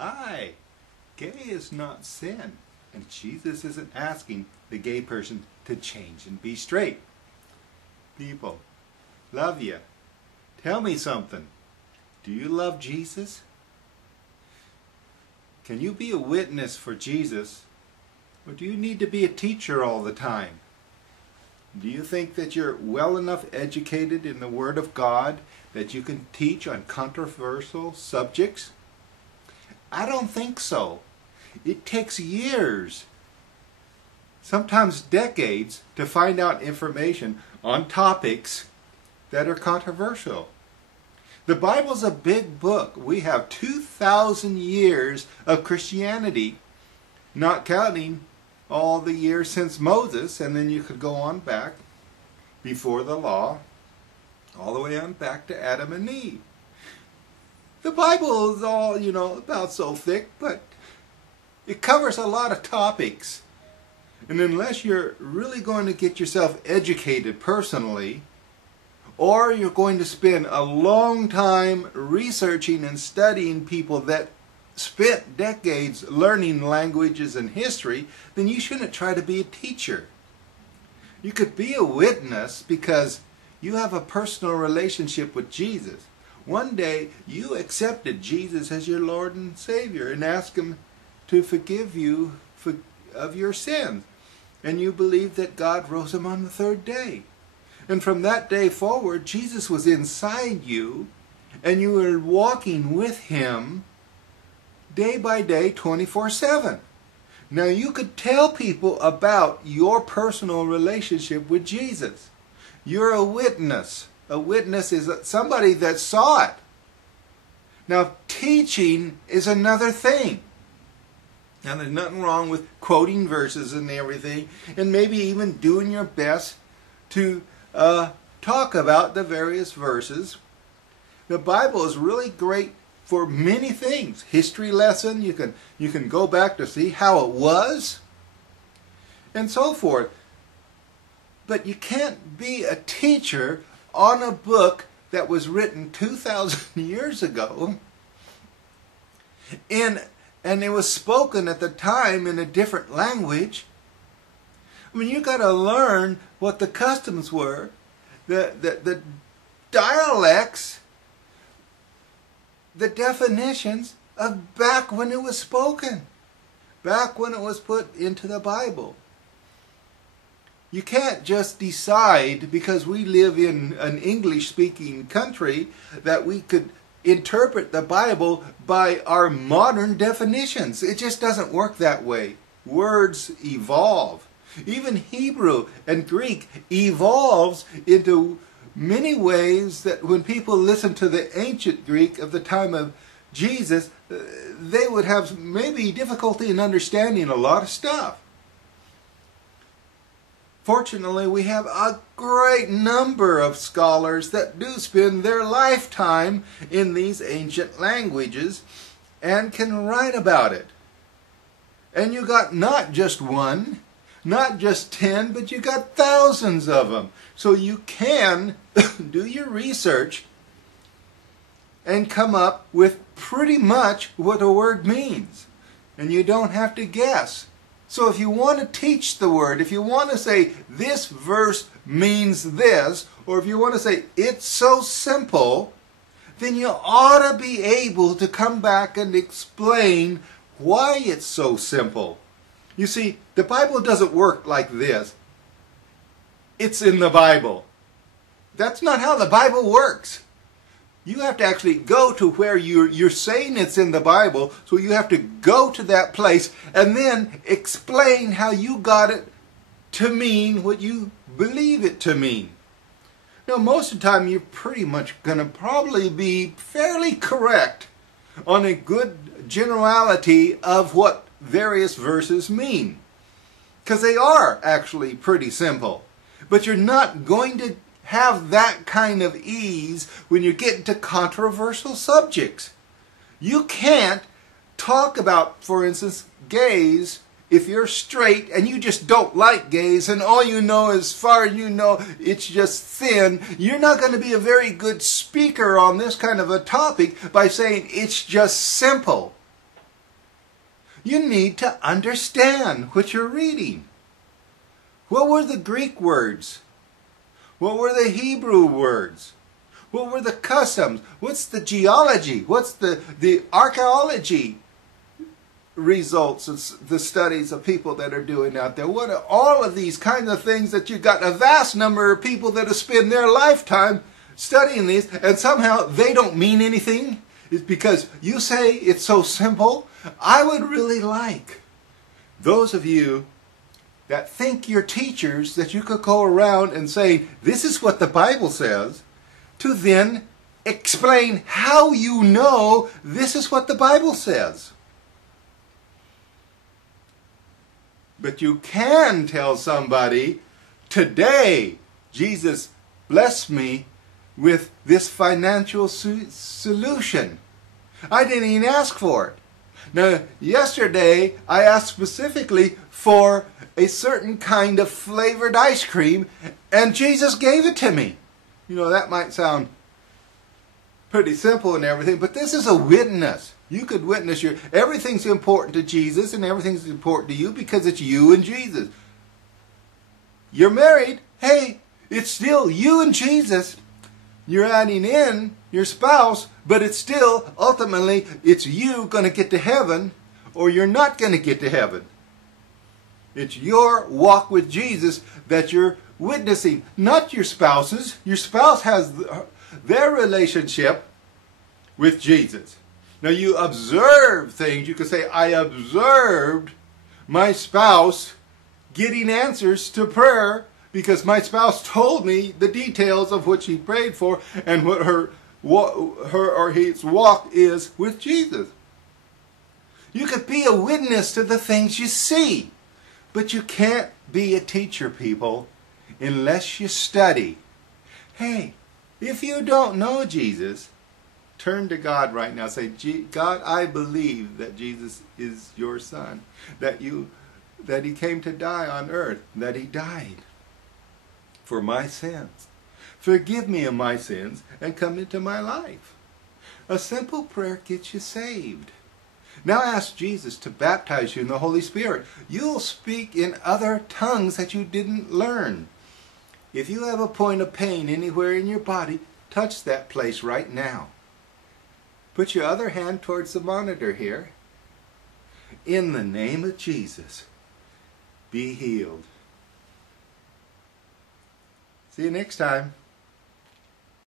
Hi, gay is not sin, and Jesus isn't asking the gay person to change and be straight. People, love you. Tell me something. Do you love Jesus? Can you be a witness for Jesus, or do you need to be a teacher all the time? Do you think that you're well enough educated in the Word of God that you can teach on controversial subjects? I don't think so. It takes years, sometimes decades, to find out information on topics that are controversial. The Bible's a big book. We have 2,000 years of Christianity, not counting all the years since Moses, and then you could go on back before the law, all the way on back to Adam and Eve. The Bible is all, about so thick, but it covers a lot of topics. And unless you're really going to get yourself educated personally, or you're going to spend a long time researching and studying people that spent decades learning languages and history, then you shouldn't try to be a teacher. You could be a witness because you have a personal relationship with Jesus. One day you accepted Jesus as your Lord and Savior and asked Him to forgive you of your sins. And you believe that God rose Him on the third day. And from that day forward, Jesus was inside you, and you were walking with Him day by day, 24/7. Now you could tell people about your personal relationship with Jesus. You're a witness. A witness is somebody that saw it. Now teaching is another thing. Now there's nothing wrong with quoting verses and everything, and maybe even doing your best to talk about the various verses. The Bible is really great for many things. History lesson, you can go back to see how it was, and so forth. But you can't be a teacher on a book that was written 2,000 years ago, and it was spoken at the time in a different language. I mean, you got to learn what the customs were, the dialects, the definitions of back when it was spoken, back when it was put into the Bible. You can't just decide, because we live in an English-speaking country, that we could interpret the Bible by our modern definitions. It just doesn't work that way. Words evolve. Even Hebrew and Greek evolves into many ways that when people listen to the ancient Greek of the time of Jesus, they would have maybe difficulty in understanding a lot of stuff. Fortunately, we have a great number of scholars that do spend their lifetime in these ancient languages and can write about it. And you got not just one, not just 10, but you got thousands of them. So you can do your research and come up with pretty much what a word means. And you don't have to guess. So if you want to teach the word, if you want to say this verse means this, or if you want to say it's so simple, then you ought to be able to come back and explain why it's so simple. You see, the Bible doesn't work like this. It's in the Bible. That's not how the Bible works. You have to actually go to where you're saying it's in the Bible, so you have to go to that place and then explain how you got it to mean what you believe it to mean. Now, most of the time, you're pretty much going to probably be fairly correct on a good generality of what various verses mean, because they are actually pretty simple. But you're not going to have that kind of ease when you get into controversial subjects. You can't talk about, for instance, gays if you're straight and you just don't like gays and all you know, as far as you know, it's just sin. You're not going to be a very good speaker on this kind of a topic by saying it's just simple. You need to understand what you're reading. What were the Greek words? What were the Hebrew words? What were the customs? What's the geology? What's the archaeology results of the studies of people that are doing out there? What are all of these kinds of things that you've got a vast number of people that have spent their lifetime studying these, and somehow they don't mean anything? It's because you say it's so simple. I would really like those of you that think you're teachers, that you could go around and say, this is what the Bible says, to then explain how you know this is what the Bible says. But you can tell somebody, today Jesus blessed me with this financial solution. I didn't even ask for it. Now, yesterday I asked specifically for a certain kind of flavored ice cream, and Jesus gave it to me. You know, that might sound pretty simple and everything, but this is a witness. You could witness everything's important to Jesus and everything's important to you because it's you and Jesus. You're married, hey, it's still you and Jesus. You're adding in your spouse, but it's still, ultimately, it's you going to get to heaven or you're not going to get to heaven. It's your walk with Jesus that you're witnessing, not your spouse's. Your spouse has their relationship with Jesus. Now you observe things. You can say, I observed my spouse getting answers to prayer because my spouse told me the details of what she prayed for and what her or his walk is with Jesus. You could be a witness to the things you see, but you can't be a teacher, people, unless you study. Hey, if you don't know Jesus, turn to God right now. Say, God, I believe that Jesus is your son, that he came to die on earth, that he died for my sins. Forgive me of my sins and come into my life. A simple prayer gets you saved. Now ask Jesus to baptize you in the Holy Spirit. You'll speak in other tongues that you didn't learn. If you have a point of pain anywhere in your body, touch that place right now. Put your other hand towards the monitor here. In the name of Jesus, be healed. See you next time.